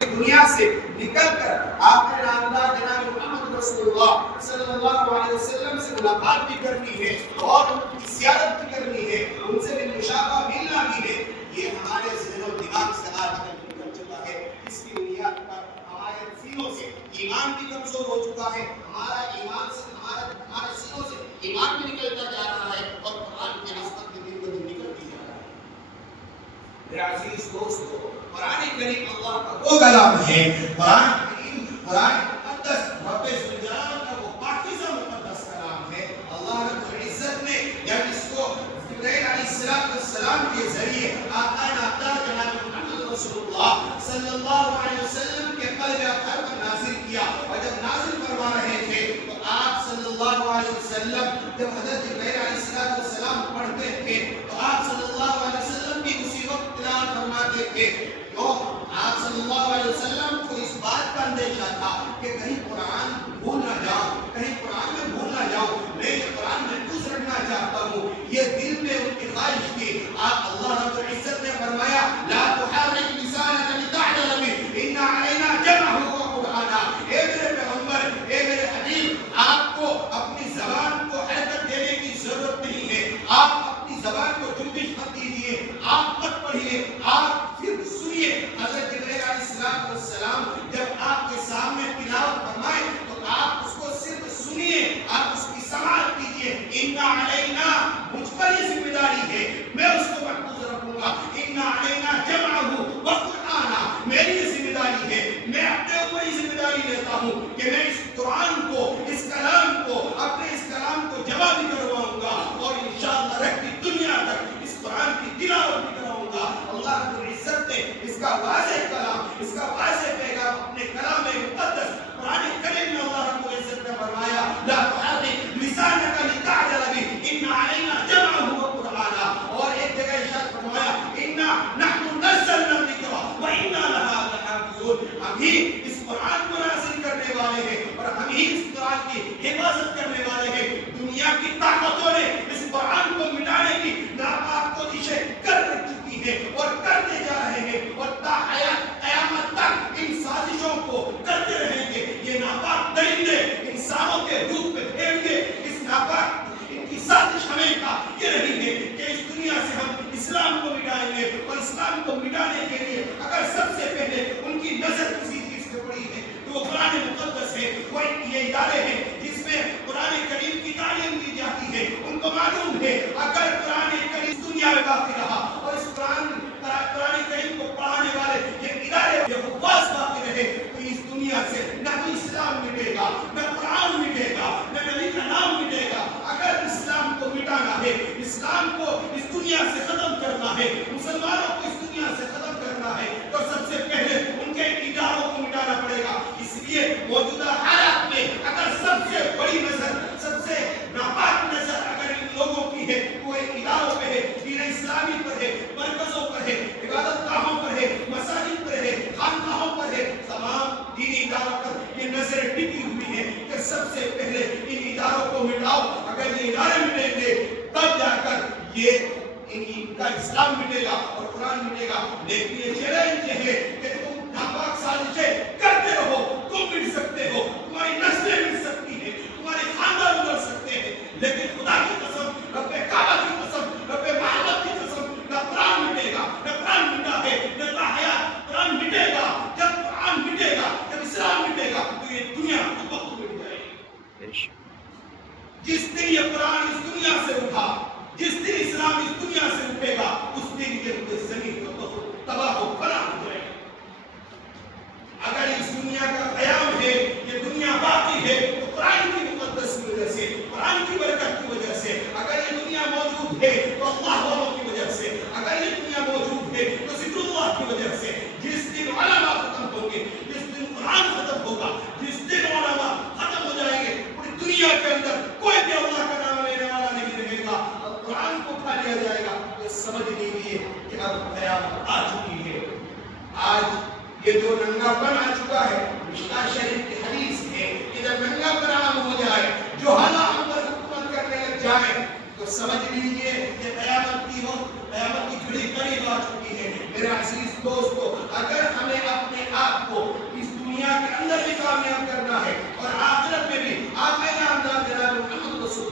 دنیا سے نکل کر آخر نامدار جناب محمد رسول اللہ صلی اللہ علیہ وسلم سے ملاقات بھی کرنی ہے اور ان کی زیارت بھی کرنی ہے، ان سے بھی مشابہ ملنا بھی ہے، یہ ہمارے ذہن و دماغ سے آج کل نکل چکا ہے۔ اس کی بنیاد پر ہمارے سینوں سے ایمان بھی کمزور ہو چکا ہے، ہمارا ایمان سے ہمارے سینوں سے ایمان بھی نکلتا جا رہا ہے اور قرآن کی نسبت بھی دن ب دن نکلتی جا رہا ہے۔ میرے عزیز دوستو، قرآن کریم اللہ کا وہ کلام ہے، قرآن کریم قرآن مقدس رب ذوالجلال کا وہ پاکیزہ مقدس کلام ہے۔ اللہ رب العزت نے جب اس کو جبرائیل علیہ السلام کے ذریعے آقا نامدار جناب محمد رسول اللہ صلی اللہ علیہ وسلم کے قلب اطہر پر نازل کیا، اور جب نازل فرما رہے تھے تو آپ صلی اللہ علیہ وسلم جب حضرت جبرائیل علیہ السلام پڑھتے تھے تو آپ صلی اللہ علیہ وسلم بھی اسی وقت تلاوت فرماتے تھے۔ آپ صلی اللہ علیہ وسلم کو اس بات کا اندیشہ تھا کہ کہیں قرآن بھول نہ جاؤ، کہیں قرآن میں بھول نہ جاؤ، میں یہ قرآن محفوظ رکھنا چاہتا ہوں، یہ دل میں ان کی خواہش تھی۔ آپ اللہ رب العزت نے فرمایا لا تحرک لسانک لتعجل بہ ان علینا جمعہ وقرآنہ، اے میرے پیغمبر، اے میرے حبیب، آپ کو اپنی زبان کو حرکت دینے کی ضرورت نہیں ہے، آپ اپنی زبان کو جنبش مت دیجیے، آپ مت پڑھیے، آپ صرف سنیے۔ حضرت جبرائیل علیہ السلام جب آپ کے سامنے تلاوت فرمائے تو آپ اس کو صرف سنیے، آپ اس کی سماعت کیجیے۔ ان علینا، مجھ پر یہ ذمہ داری ہے، میں اس کو محفوظ رکھوں گا۔ ان علینا جمعہ وقرآنہ، میری یہ ذمہ داری ہے، میں اپنے اوپر یہ ذمہ داری لیتا ہوں کہ میں اس قرآن کو، اس کلام کو، اپنے اس کلام کو جمع بھی کرواؤں گا اور انشاءاللہ رہتی دنیا تک اس قرآن کی تلاوت بھی کراؤں گا۔ اللہ رب العزت نے اس کا واضح کلام، اس کا واضح پیغام اپنے کلام مقدس قرآن کریم میں اللہ رب العزت نے فرمایا لا تحرک لسانک لتعجل بہ ان علینا جمعہ وقرآنہ، اور ایک جگہ ارشاد فرمایا انا نحن نزلنا الذکر وانا لہ لحافظون، ہم ہی اس قرآن کو نازل کرنے والے ہیں اور ہم ہی اس قرآن کی حفاظت کرنے والے ہیں۔ دنیا کی طاقتوں نے اس قرآن کو مٹانے کی ناپاک کوششیں کر چکی ہے اور کرتے جا رہے ہیں، اور تا حیات قیامت تک ان سازشوں کو کرتے رہیں گے۔ یہ ناپاک درندے انسانوں کے روپ میں پھیریں گے، اس ناپاک ان کی سازش ہمیشہ یہ رہی ہے کہ اس دنیا سے ہم اسلام کو مٹائیں گے، اور اسلام کو مٹانے کے لیے اگر سب سے پہلے ان کی نظر کسی چیز پہ پڑی ہے تو وہ قرآن مقدس ہے، وہ یہ ادارے ہیں جس میں قرآن کریم کی تعلیم دی جاتی ہے۔ ان کو معلوم ہے اگر قرآن کریم دنیا میں باقی رہا اور اس قرآن کریم کو پڑھانے والے یہ ادارے یہ حفاظ باقی رہے تو اس دنیا سے نہ تو اسلام مٹے گا، نہ قرآن مٹے گا، نہ نبی کا نام مٹے گا۔ اگر اسلام کو مٹانا ہے، اسلام کو اس دنیا سے ختم کرنا ہے، مسلمانوں کو اس دنیا سے ختم کرنا ہے تو سب سے پہلے ان کے اداروں کو مٹانا پڑے گا۔ اس لیے موجودہ حالات میں اگر سب سے بڑی نظر، سب سے ناپاک نظر اگر ان لوگوں کی ہے وہ اداروں پہ ہے، دین اسلامی پر ہے، مرکزوں پر ہے، عبادت گاہوں پر ہے، مساجد پر ہے، خانقاہوں پر ہے، تمام دینی اداروں پر یہ نظر ٹکی ہوئی ہے کہ سب سے پہلے ان اداروں کو مٹاؤ۔ اگر یہ ادارے مٹیں گے تب جا کر یہ ان کا اسلام مٹے گا اور قرآن مٹے گا۔ لیکن یہ چیلنج ہے کہ تم ناپاک سازشیں کرتے رہو، تم مٹ سکتے ہو، تمہاری نسلیں مٹ سکتی ہیں، تمہارے خاندان ابھر سکتے ہیں، لیکن خدا کی قسم، رب کعبہ کی قسم، رب محمد کی قسم، نہ قرآن مٹے گا، نہ قرآن مٹا ہے، نہ تاحیات قرآن مٹے گا۔ جب قرآن مٹے گا، جب اسلام مٹے گا تو یہ دنیا خود بخود مٹ جائے گی۔ جس دن یہ قرآن اس دنیا سے اٹھا، جس دن اسلام اس دنیا سے اٹھے گا، اس دن یہ زمین خود بخود تباہ و برباد ہو جائے گی۔ اگر اس دنیا کا قیام ہے، یہ دنیا باقی ہے تو قرآن کی مقدس کی وجہ سے، قرآن کی برکت کی وجہ سے۔ اگر یہ دنیا موجود ہے تو اللہ والوں کی وجہ سے، اگر یہ دنیا موجود ہے تو ذکر اللہ کی وجہ سے۔ جس دن علماء ختم ہوں گے، جس دن قرآن ختم ہوگا، جس دن علماء ختم ہو جائیں گے، پوری دنیا کے اندر کوئی بھی اللہ کا نام لینے والا نہیں رہے گا، اور قرآن کو اٹھا لیا جائے گا۔ تو سمجھ لیجیے کہ اب قیامت آ چکی ہے۔ آج یہ جو ننگا پن آ چکا ہے، مشکاہ شریف کی حدیث ہے کہ جب ننگا پن عام ہو جائے، جو ہم پر حکومت کرنے لگ جائے، تو سمجھ لیجیے کہ قیامت کی گھڑی قریب آ چکی ہے۔ میرے عزیز دوستو، اگر ہمیں اپنے آپ کو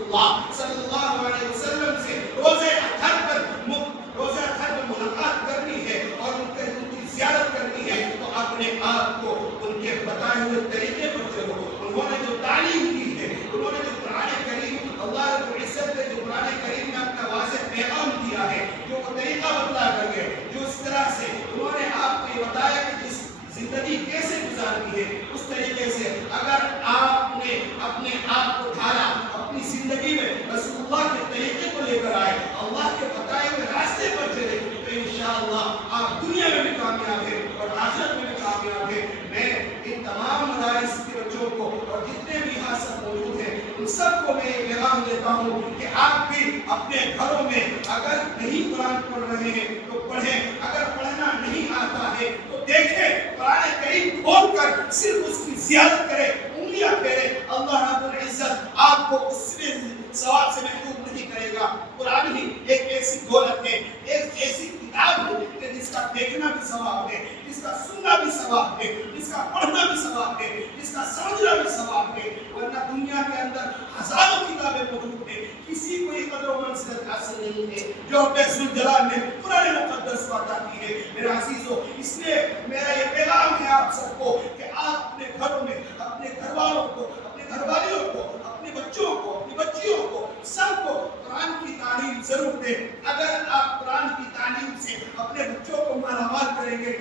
اللہ صلی اللہ علیہ وسلم سے روزے اطہر پر ملاقات کرنی ہے اور ان کی زیارت کرنی ہے تو اپنے آپ کو ان کے بتائے ہوئے طریقے پر چلو. انہوں نے جو تعلیم دی ہے, انہوں نے جو قرآن کریم, اللہ رب العزت نے جو قرآن کریم میں اپنا واضح پیغام دیا ہے, جو وہ طریقہ بتلا کر گئے, جو اس طرح سے انہوں نے آپ کو یہ بتایا کہ جس زندگی کیسے گزارنی ہے اس طریقے سے اگر آپ نے اپنے آپ کو ڈھالا, اپنی زندگی میں رسول اللہ کے طریقے کو لے کر آئے, اللہ کے بتائے ہوئے راستے پر چلے, تو انشاءاللہ آپ دنیا میں بھی کامیاب ہیں اور آخرت میں بھی کامیاب ہیں. میں ان تمام مدارس کے بچوں کو اور جتنے بھی یہاں سب موجود ہیں ان سب کو میں یہ پیغام دیتا ہوں کہ آپ بھی اپنے گھروں میں اگر نہیں قرآن پڑھ رہے ہیں تو پڑھیں, اگر پڑھنا نہیں آتا ہے تو دیکھیں, قرآن کریم کھول کر صرف اس کی زیارت کریں, انگلیاں پھیریں. اللہ رب العزت آپ کو اس سے ثواب سے محروم نہیں کرے گا. قرآن ہی ایک ایسی دولت ہے, ایک ایسی کتاب ہے کہ جس کا دیکھنا بھی ثواب ہے, جس کا سننا بھی ثواب ہے, جس کا پڑھنا بھی ثواب ہے, جس کا سمجھنا بھی ثواب ہے. ورنہ دنیا کے اندر ہزاروں کتابیں موجود ہیں, کسی کو یہ قدر و منزلت حاصل نہیں ہے جو بیت الجلال نے قرآن مقدس کو عطا کی ہے. میرے عزیزو, اس لیے میرا یہ پیغام ہے آپ سب کو کہ آپ اپنے گھروں میں اپنے گھر والوں کو, اپنے گھر والیوں کو, اپنے بچوں کو, اپنی بچیوں کو, سب کو قرآن کی تعلیم ضرور دیں. اگر آپ قرآن کی تعلیم سے اپنے بچوں کو مالا مال کریں گے,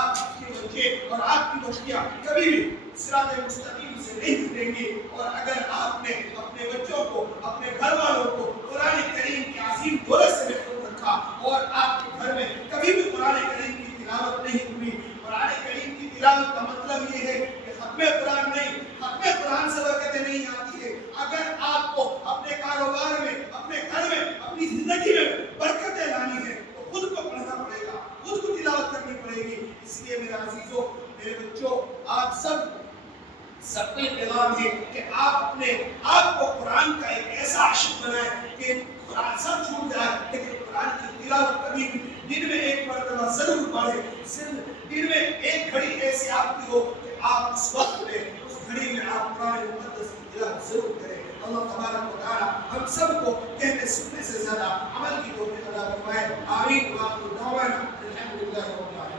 آپ کے بچے اور آپ کی بچیاں کبھی بھی صراط مستقیم سے نہیں ہٹیں گے. اور اگر آپ نے اپنے بچوں کو, اپنے گھر والوں کو قرآن کریم کی عظیم دولت سے محروم رکھا اور آپ کے گھر میں کبھی بھی قرآن کریم کی تلاوت نہیں ہوئی, قرآن کریم کی تلاوت کا مطلب یہ ہے کہ ختم قرآن نہیں, ختم قرآن سے برکتیں نہیں آتی ہے. اگر آپ کو اپنے کاروبار میں, اپنے گھر میں, اپنی زندگی میں برکتیں لانی ہے تو خود کو پڑھنا پڑے گا, خود کو تلاوت کرنی پڑے گی. اس لیے میرے عزیزوں, میرے بچوں, آپ سب کو یہ پیغام ہے کہ آپ اپنے آپ کو قرآن کا ایک ایسا عاشق بنائیں کہ قرآن سب چھوٹ جائے لیکن قرآن کی تلاوت کبھی بھی دن میں ایک مرتبہ ضرور پڑھیں. دن میں ایک گھڑی ایسی آپ کی ہو کہ آپ اس وقت میں, اس گھڑی میں آپ قرآن مقدس کی تلاوت ضرور کریں. اللہ تبارک و تعالی ہم سب کو کہنے سننے سے زیادہ عمل کی توفیق عطا فرمائے. آمین. وآخر دعوانا الحمدللہ رب العالمین.